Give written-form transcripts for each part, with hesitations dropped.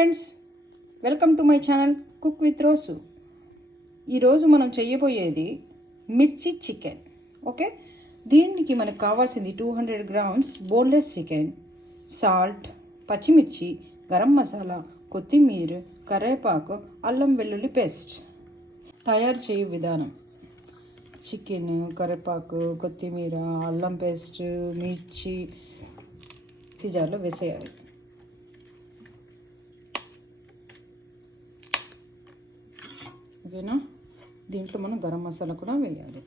Friends, welcome to my channel cook with rose. ఈరోజు మనం చేయబోయేది మిర్చి చికెన్. ఓకే, దీనికి మనకు కావాల్సింది 200 గ్రామ్స్ బోన్లెస్ చికెన్, సాల్ట్, పచ్చిమిర్చి, గరం మసాలా, కొత్తిమీర, కరివేపాకు, అల్లం వెల్లుల్లి పేస్ట్. తయారు చేయు విధానం: చికెన్, కరివేపాకు, కొత్తిమీర, అల్లం పేస్ట్, మిర్చి జార్లో వేసేయాలి. ఓకేనా, దీంట్లో మనం గరం మసాలా కూడా వేయాలి.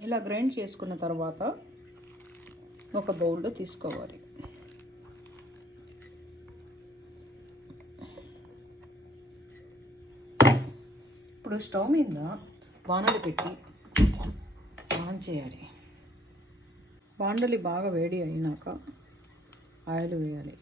ఇలా గ్రైండ్ చేసుకున్న తర్వాత ఒక బౌల్లో తీసుకోవాలి. ఇప్పుడు స్టవ్ మీద వానలు పెట్టి ఆన్ చేయాలి. వానలి బాగా వేడి అయినాక ఆయిల్ వేయాలి.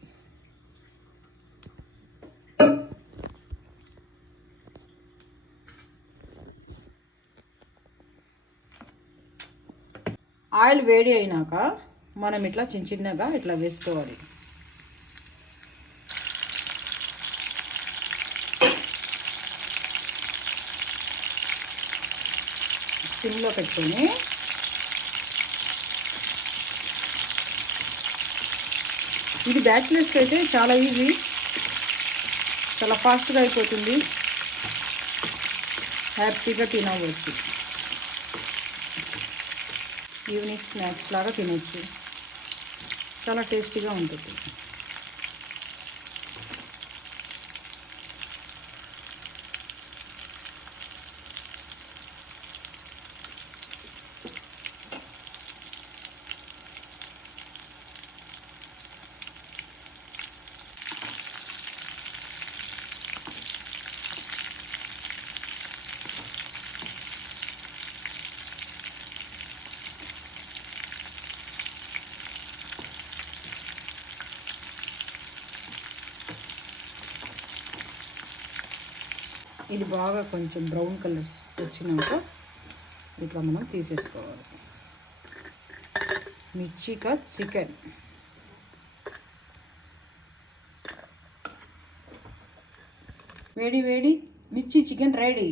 ఆయిల్ వేడి అయినాక మనం ఇట్లా చిన్నగా ఇట్లా వేసుకోవాలి. సిమ్లో పెట్టుకొని ఇది బ్యాచిలర్స్కి అయితే చాలా ఈజీ, చాలా ఫాస్ట్గా అయిపోతుంది, హ్యాపీగా తినవచ్చు. ఈవినింగ్ స్నాక్స్ లాగా తినవచ్చు, చాలా టేస్టీగా ఉంటుంది. ఇది బాగా కొంచెం బ్రౌన్ కలర్ వచ్చినాక ఇట్లా మనం తీసేసుకోవాలి. మిర్చికా చికెన్ వేడి వేడి మిర్చి చికెన్ రెడీ.